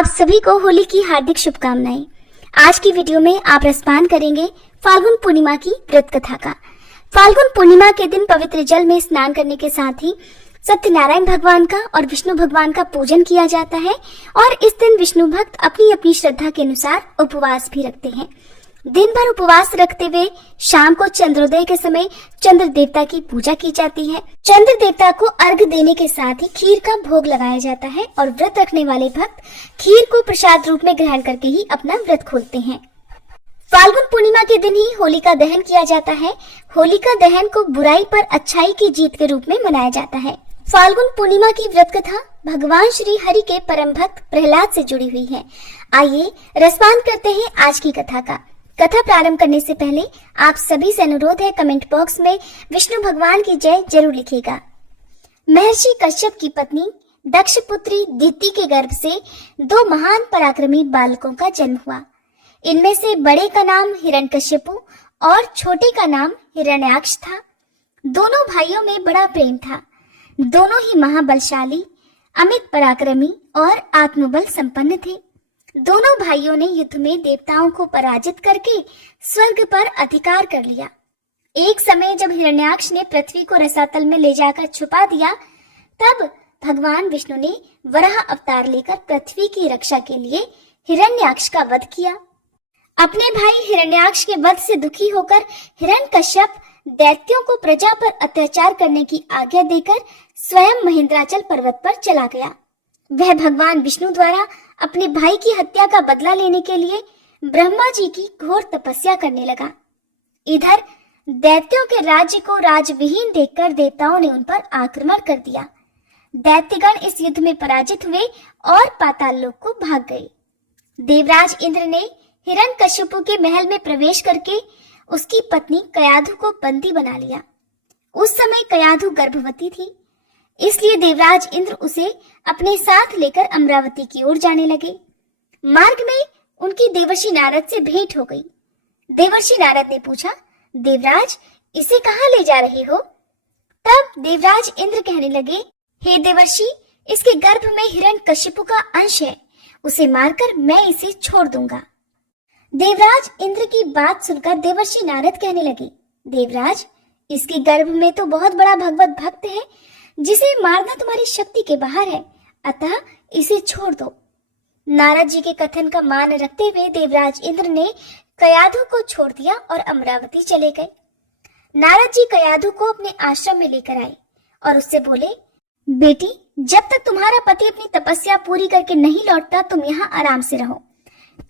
आप सभी को होली की हार्दिक शुभकामनाएं। आज की वीडियो में आप रसपान करेंगे फाल्गुन पूर्णिमा की व्रत कथा का। फाल्गुन पूर्णिमा के दिन पवित्र जल में स्नान करने के साथ ही सत्यनारायण भगवान का और विष्णु भगवान का पूजन किया जाता है और इस दिन विष्णु भक्त अपनी अपनी श्रद्धा के अनुसार उपवास भी रखते हैं। दिन भर उपवास रखते हुए शाम को चंद्रोदय के समय चंद्र देवता की पूजा की जाती है। चंद्र देवता को अर्घ देने के साथ ही खीर का भोग लगाया जाता है और व्रत रखने वाले भक्त खीर को प्रसाद रूप में ग्रहण करके ही अपना व्रत खोलते हैं। फाल्गुन पूर्णिमा के दिन ही होलिका दहन किया जाता है। होलिका दहन को बुराई पर अच्छाई की जीत के रूप में मनाया जाता है। फाल्गुन पूर्णिमा की व्रत कथा भगवान श्री हरि के परम भक्त प्रहलाद से जुड़ी हुई है। आइए रसपान करते हैं आज की कथा का। कथा प्रारंभ करने से पहले आप सभी से अनुरोध है, कमेंट बॉक्स में विष्णु भगवान की जय जरूर लिखिएगा। महर्षि कश्यप की पत्नी दक्ष पुत्री दिति के गर्भ से दो महान पराक्रमी बालकों का जन्म हुआ। इनमें से बड़े का नाम हिरण्यकश्यपु और छोटे का नाम हिरण्याक्ष था। दोनों भाइयों में बड़ा प्रेम था। दोनों ही महाबलशाली, अमित पराक्रमी और आत्मबल संपन्न थे। दोनों भाइयों ने युद्ध में देवताओं को पराजित करके स्वर्ग पर अधिकार कर लिया। एक समय जब हिरण्याक्ष ने पृथ्वी को रसातल में ले जाकर छुपा दिया, तब भगवान विष्णु ने वराह अवतार लेकर पृथ्वी की रक्षा के लिए हिरण्याक्ष का वध किया। अपने भाई हिरण्याक्ष के वध से दुखी होकर हिरण्यकश्यप दैत्यों को प्रजा पर अत्याचार करने की आज्ञा देकर स्वयं महेंद्राचल पर्वत पर चला गया। वह भगवान विष्णु द्वारा अपने भाई की हत्या का बदला लेने के लिए ब्रह्मा जी की घोर तपस्या करने लगा। इधर दैत्यों के राज्य को राजविहीन देखकर देवताओं ने उन पर आक्रमण कर दिया। दैत्यगण इस युद्ध में पराजित हुए और पाताल लोक को भाग गए। देवराज इंद्र ने हिरण्यकश्यपु के महल में प्रवेश करके उसकी पत्नी कयाधु को बंदी बना लिया। उस समय कयाधु गर्भवती थी, इसलिए देवराज इंद्र उसे अपने साथ लेकर अमरावती की ओर जाने लगे। मार्ग में उनकी देवर्षि नारद से भेंट हो गई। देवर्षि नारद ने पूछा, देवराज इसे कहाँ ले जा रहे हो? तब देवराज इंद्र कहने लगे, हे देवर्षि, इसके गर्भ में हिरण्यकश्यपु का अंश है, उसे मारकर मैं इसे छोड़ दूंगा। देवराज इंद्र की बात सुनकर देवर्षि नारद कहने लगे, देवराज, इसके गर्भ में तो बहुत बड़ा भगवत भक्त है जिसे मारना तुम्हारी शक्ति के बाहर है, अतः इसे छोड़ दो। नारद जी के कथन का मान रखते हुए देवराज इंद्र ने कयाधु को छोड़ दिया और अमरावती चले गए। नारद जी कयाधु को अपने आश्रम में लेकर आए और उससे बोले, बेटी, जब तक तुम्हारा पति अपनी तपस्या पूरी करके नहीं लौटता तुम यहाँ आराम से रहो।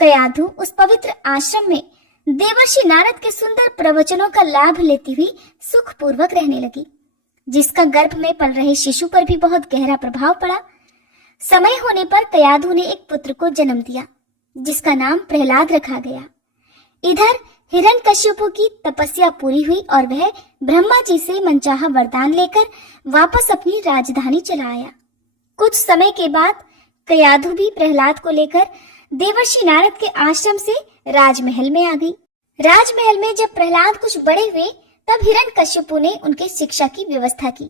कयाधु उस पवित्र आश्रम में देवर्षि नारद के सुंदर प्रवचनों का लाभ लेती हुई सुखपूर्वक रहने लगी, जिसका गर्भ में पल रहे शिशु पर भी बहुत गहरा प्रभाव पड़ा। समय होने पर कयाधु ने एक पुत्र को जन्म दिया, जिसका नाम प्रहलाद रखा गया। इधर हिरण्यकश्यपु की तपस्या पूरी हुई और वह ब्रह्मा जी से मनचाहा वरदान लेकर वापस अपनी राजधानी चला आया। कुछ समय के बाद कयाधु भी प्रहलाद को लेकर देवर्षि नारद के आश्रम से राजमहल में आ गई। राजमहल में जब प्रहलाद कुछ बड़े हुए तब हिरण्यकश्यपु ने उनके शिक्षा की व्यवस्था की।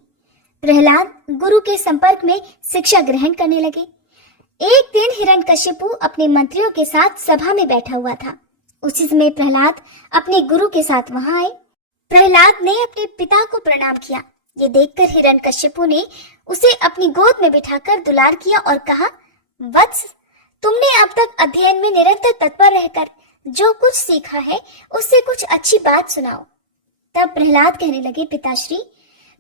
प्रहलाद गुरु के संपर्क में शिक्षा ग्रहण करने लगे। एक दिन हिरण्यकश्यपु अपने मंत्रियों के साथ सभा में बैठा हुआ था। उसी समय प्रहलाद अपने गुरु के साथ वहां आए। प्रहलाद ने अपने पिता को प्रणाम किया। ये देखकर हिरण्यकश्यपु ने उसे अपनी गोद में बिठाकर दुलार किया और कहा, वत्स, तुमने अब तक अध्ययन में निरंतर तत्पर रहकर जो कुछ सीखा है उससे कुछ अच्छी बात सुनाओ। तब प्रहलाद कहने लगे, पिताश्री,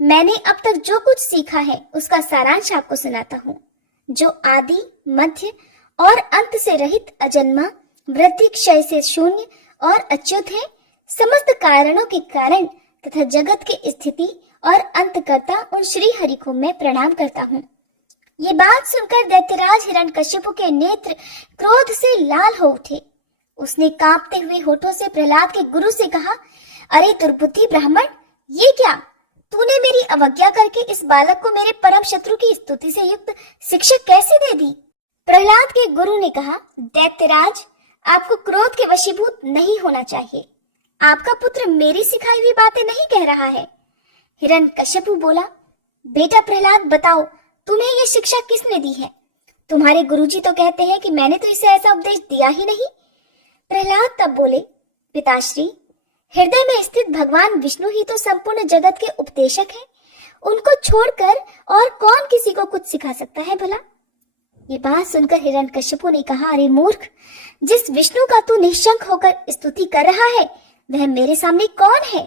मैंने अब तक जो कुछ सीखा है उसका सारांश आपको सुनाता हूँ। जो आदि, मध्य और अंत से रहित, अजन्मा, वृद्धि क्षय से शून्य और अच्युत है, समस्त कारणों के कारण तथा जगत की स्थिति और अंतकर्ता उन श्री हरि को मैं प्रणाम करता हूँ। ये बात सुनकर दैत्यराज हिरण्यकश्यपु के नेत्र क्रोध से लाल हो उठे। उसने कांपते हुए होठों से प्रहलाद के गुरु से कहा, अरे दुर्बुद्धि ब्राह्मण, ये क्या? तूने मेरी अवज्ञा करके इस बालक को मेरे परम शत्रु की स्तुति से युक्त शिक्षा कैसे दे दी? प्रहलाद के गुरु ने कहा, दैत्यराज, आपको क्रोध के वशीभूत नहीं होना चाहिए। आपका पुत्र मेरी सिखाई हुई बातें नहीं कह रहा है। हिरण्यकश्यपु बोला, बेटा प्रहलाद, बताओ तुम्हें ये शिक्षा किसने दी है? तुम्हारे गुरुजी तो कहते हैं कि मैंने तो इसे ऐसा उपदेश दिया ही नहीं। प्रहलाद तब बोले, पिताश्री, हृदय में स्थित भगवान विष्णु ही तो संपूर्ण जगत के उपदेशक हैं। उनको छोड़कर और कौन किसी को कुछ सिखा सकता है भला? ये बात सुनकर हिरण्यकश्यपु ने कहा, अरे मूर्ख, जिस विष्णु का तू निशंक होकर स्तुति कर रहा है वह मेरे सामने कौन है?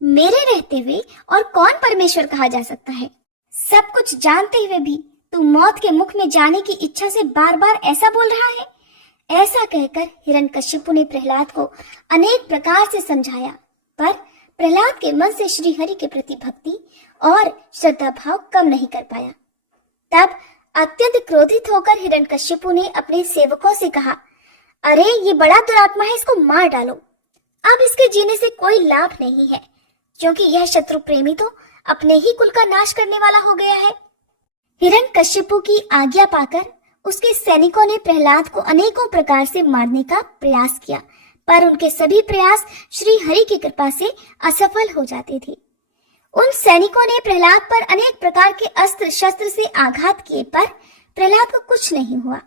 मेरे रहते हुए और कौन परमेश्वर कहा जा सकता है? सब कुछ जानते हुए भी तू मौत के मुख में जाने की इच्छा से बार बार ऐसा बोल रहा है। ऐसा कहकर हिरण्यकश्यपु ने प्रहलाद को अनेक प्रकार से समझाया, पर प्रहलाद के मन से श्री हरि के प्रति भक्ति और श्रद्धा भाव कम नहीं कर पाया। तब अत्यंत क्रोधित होकर हिरण्यकश्यपु ने अपने सेवकों से कहा, अरे ये बड़ा दुरात्मा है, इसको मार डालो। अब इसके जीने से कोई लाभ नहीं है, क्योंकि यह शत्रु प्रेमी तो अपने ही कुल का नाश करने वाला हो गया है। हिरण्यकश्यपु की आज्ञा पाकर उसके सैनिकों ने प्रहलाद को अनेकों प्रकार से मारने का प्रयास किया, पर उनके सभी प्रयास श्री हरि की कृपा से असफल हो जाते थे। उन सैनिकों ने प्रहलाद पर अनेक प्रकार के अस्त्र शस्त्र से आघात किए, पर प्रहलाद को कुछ नहीं हुआ।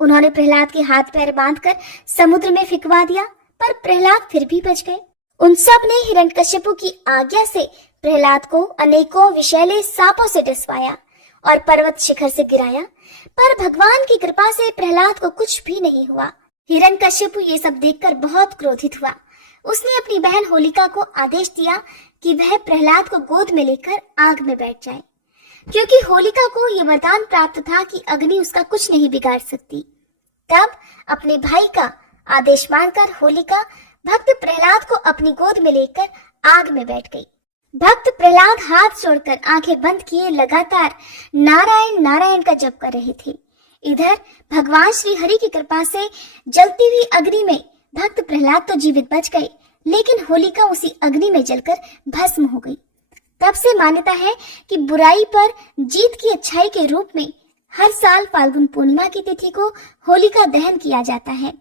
उन्होंने प्रहलाद के हाथ पैर बांधकर समुद्र में फिकवा दिया, पर प्रहलाद फिर भी बच गए। उन सब ने हिरण्यकश्यपु की आज्ञा से प्रहलाद को अनेकों विषैले सांपों से डसवाया और पर्वत शिखर से गिराया, पर भगवान की कृपा से प्रहलाद को कुछ भी नहीं हुआ। हिरण्यकश्यपु ये सब देखकर बहुत क्रोधित हुआ। उसने अपनी बहन होलिका को आदेश दिया कि वह प्रहलाद को गोद में लेकर आग में बैठ जाए, क्योंकि होलिका को यह वरदान प्राप्त था कि अग्नि उसका कुछ नहीं बिगाड़ सकती। तब अपने भाई का आदेश मानकर होलिका भक्त प्रहलाद को अपनी गोद में लेकर आग में बैठ गई। भक्त प्रहलाद हाथ जोड़कर आंखें बंद किए लगातार नारायण नारायण का जप कर रहे थे। इधर भगवान श्री हरि की कृपा से जलती हुई अग्नि में भक्त प्रहलाद तो जीवित बच गए, लेकिन होलिका उसी अग्नि में जलकर भस्म हो गई। तब से मान्यता है कि बुराई पर जीत की अच्छाई के रूप में हर साल फाल्गुन पूर्णिमा की तिथि को होलिका दहन किया जाता है।